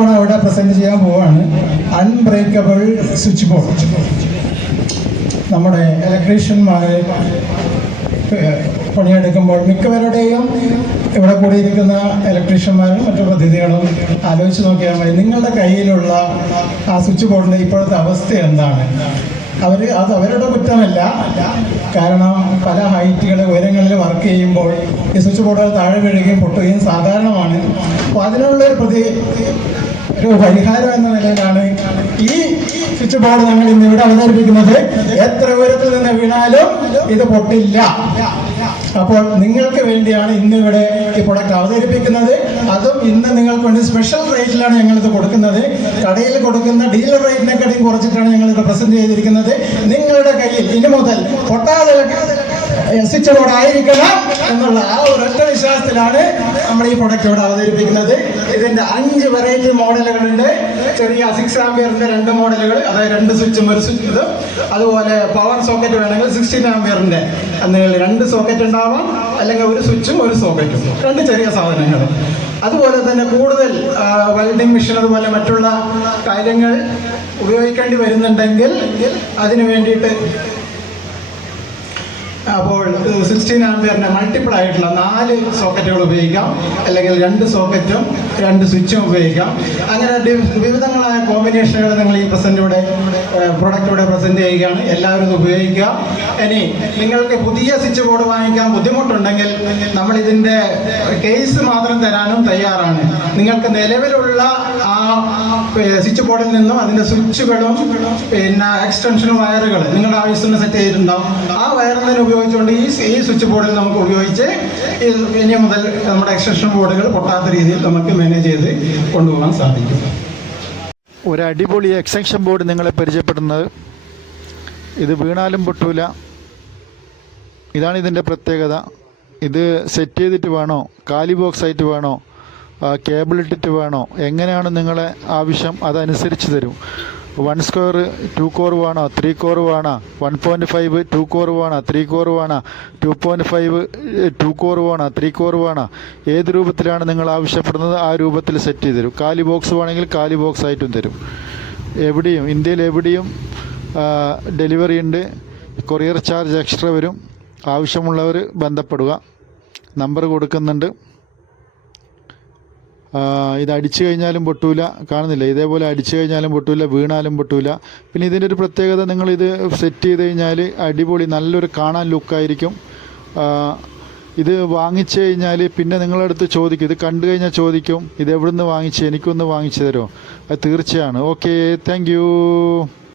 ഇപ്പോൾ അവിടെ പ്രസന്റ് ചെയ്യാൻ പോവാണ് അൺബ്രേക്കബിൾ സ്വിച്ച് ബോർഡ്. നമ്മുടെ ഇലക്ട്രീഷ്യന്മാരെ പണിയെടുക്കുമ്പോൾ മിക്കവരുടെയും ഇവിടെ കൂടിയിരിക്കുന്ന ഇലക്ട്രീഷ്യന്മാരും മറ്റു പ്രതിനിധികളും ആലോചിച്ച് നോക്കിയാൽ മതി, നിങ്ങളുടെ കയ്യിലുള്ള ആ സ്വിച്ച് ബോർഡിൻ്റെ ഇപ്പോഴത്തെ അവസ്ഥ എന്താണ്. അത് അവരുടെ കുറ്റമല്ല, കാരണം പല ഉയരങ്ങളിൽ വർക്ക് ചെയ്യുമ്പോൾ ഈ സ്വിച്ച് ബോർഡുകൾ താഴെ വീഴുകയും പൊട്ടുകയും സാധാരണമാണ്. അപ്പോൾ ഒരു പരിഹാരം എന്ന നിലയിലാണ് ഈ സ്വിച്ച് ബോർഡ് ഞങ്ങൾ ഇന്ന് ഇവിടെ അവതരിപ്പിക്കുന്നത്. എത്ര ഉയരത്തിൽ നിന്ന് വീണാലും ഇത് പൊട്ടില്ല. അപ്പോൾ നിങ്ങൾക്ക് വേണ്ടിയാണ് ഇന്ന് ഇവിടെ ഈ പ്രൊഡക്റ്റ് അവതരിപ്പിക്കുന്നത്. അതും ഇന്ന് നിങ്ങൾക്ക് വേണ്ടി സ്പെഷ്യൽ റേറ്റിലാണ് ഞങ്ങളിത് കൊടുക്കുന്നത്. കടയിൽ കൊടുക്കുന്ന ഡീലർ റേറ്റിനെക്കാളും കുറച്ചിട്ടാണ് ഞങ്ങളിത് പ്രസന്റ് ചെയ്തിരിക്കുന്നത്. നിങ്ങളുടെ കയ്യിൽ ഇനി മുതൽ പൊട്ടാതെ സ്വിച്ച് ബോർഡ് ആയിരിക്കണം എന്നുള്ള ആ ഒരൊറ്റ വിശ്വാസത്തിലാണ് നമ്മൾ ഈ പ്രൊഡക്റ്റ് ഇവിടെ അവതരിപ്പിക്കുന്നത്. ഇതിന്റെ 5 വെറൈറ്റി മോഡലുകളുണ്ട്. ചെറിയ 6 ആംപിയറിന്റെ 2 മോഡലുകൾ, അതായത് 2 സ്വിച്ചും 1 സ്വിച്ച്. അതുപോലെ പവർ സോക്കറ്റ് വേണമെങ്കിൽ 16 ആംപിയറിന്റെ 2 സോക്കറ്റ് ഉണ്ടാവാം, അല്ലെങ്കിൽ 1 സ്വിച്ചും 1 സോക്കറ്റും, 2 ചെറിയ സാധനങ്ങൾ. അതുപോലെ തന്നെ കൂടുതൽ വെൽഡിംഗ് മെഷീൻ അതുപോലെ മറ്റുള്ള കാര്യങ്ങൾ ഉപയോഗിക്കേണ്ടി വരുന്നുണ്ടെങ്കിൽ അതിനു വേണ്ടിയിട്ട് അപ്പോൾ 16 ആംപിയറിന്റെ മൾട്ടിപ്പിൾ ആയിട്ടുള്ള 4 സോക്കറ്റുകൾ ഉപയോഗിക്കാം, അല്ലെങ്കിൽ 2 സോക്കറ്റും 2 സ്വിച്ചും ഉപയോഗിക്കാം. അങ്ങനെ വിവിധങ്ങളായ കോമ്പിനേഷനുകൾ നിങ്ങൾ ഈ പ്രൊഡക്റ്റിലൂടെ പ്രസന്റ് ചെയ്യുകയാണ്. എല്ലാവരും ഇത് ഉപയോഗിക്കുക. ഇനി നിങ്ങൾക്ക് പുതിയ സ്വിച്ച് ബോർഡ് വാങ്ങിക്കാൻ ബുദ്ധിമുട്ടുണ്ടെങ്കിൽ നമ്മൾ ഇതിന്റെ കേസ് മാത്രം തരാനും തയ്യാറാണ്. നിങ്ങൾക്ക് നിലവിലുള്ള ആ സ്വിച്ച് ബോർഡിൽ നിന്നും അതിന്റെ സ്വിച്ചുകളും പിന്നെ എക്സ്റ്റൻഷൻ വയറുകൾ നിങ്ങളുടെ ആവശ്യത്തിന് സെറ്റ് ചെയ്തിട്ടുണ്ടാവും. ആ വയറിൽ നിന്ന് ഉപയോഗിച്ചുകൊണ്ട് ഈ സ്വിച്ച് ബോർഡിൽ നമുക്ക് ഉപയോഗിച്ച് ഇനി മുതൽ നമ്മുടെ എക്സ്റ്റൻഷൻ ബോർഡുകൾ പൊട്ടാത്ത രീതിയിൽ നമുക്ക് മാനേജ് ചെയ്ത് കൊണ്ടുപോകാൻ സാധിക്കും. ഒരു അടിപൊളി എക്സ്റ്റൻഷൻ ബോർഡ് നിങ്ങളെ പരിചയപ്പെടുന്നത്. ഇത് വീണാലും പൊട്ടൂല. ഇതാണ് ഇതിൻ്റെ പ്രത്യേകത. ഇത് സെറ്റ് ചെയ്തിട്ട് വേണോ, കാലി ബോക്സ് ആയിട്ട് വേണോ, കേബിൾ ഇട്ടിട്ട് വേണോ, എങ്ങനെയാണ് നിങ്ങളെ ആവശ്യം അതനുസരിച്ച് തരും. 1 സ്ക്വയർ 2 കോർ വേണോ, 3 കോർ വേണോ, 1.5 2 കോർ വേണോ, 3 കോർ വേണോ, 2.5 2 കോർ വേണോ, 3 കോർ വേണോ, ഏത് രൂപത്തിലാണ് നിങ്ങൾ ആവശ്യപ്പെടുന്നത് ആ രൂപത്തിൽ സെറ്റ് ചെയ്ത് തരും. കാലി ബോക്സ് വേണമെങ്കിൽ കാലി ബോക്സ് ആയിട്ടും തരും. എവിടെയും ഇന്ത്യയിൽ എവിടെയും ഡെലിവറി ഉണ്ട്. കൊറിയർ ചാർജ് എക്സ്ട്രാ വരും. ആവശ്യമുള്ളവർ ബന്ധപ്പെടുക. നമ്പർ കൊടുക്കുന്നുണ്ട്. ഇത് അടിച്ചു കഴിഞ്ഞാലും പൊട്ടൂല, കാണുന്നില്ല, ഇതേപോലെ അടിച്ചു കഴിഞ്ഞാലും പൊട്ടൂല, വീണാലും പൊട്ടൂല. പിന്നെ ഇതിൻ്റെ ഒരു പ്രത്യേകത, നിങ്ങളിത് സെറ്റ് ചെയ്ത് കഴിഞ്ഞാൽ അടിപൊളി നല്ലൊരു കാണാൻ ലുക്കായിരിക്കും. ഇത് വാങ്ങിച്ചു കഴിഞ്ഞാൽ പിന്നെ നിങ്ങളടുത്ത് ചോദിക്കും, ഇത് കണ്ടു കഴിഞ്ഞാൽ ചോദിക്കും ഇത് എവിടെ നിന്ന് വാങ്ങിച്ചു, എനിക്കൊന്ന് വാങ്ങിച്ചു തരുമോ. അത് തീർച്ചയാണ്. Okay, thank you.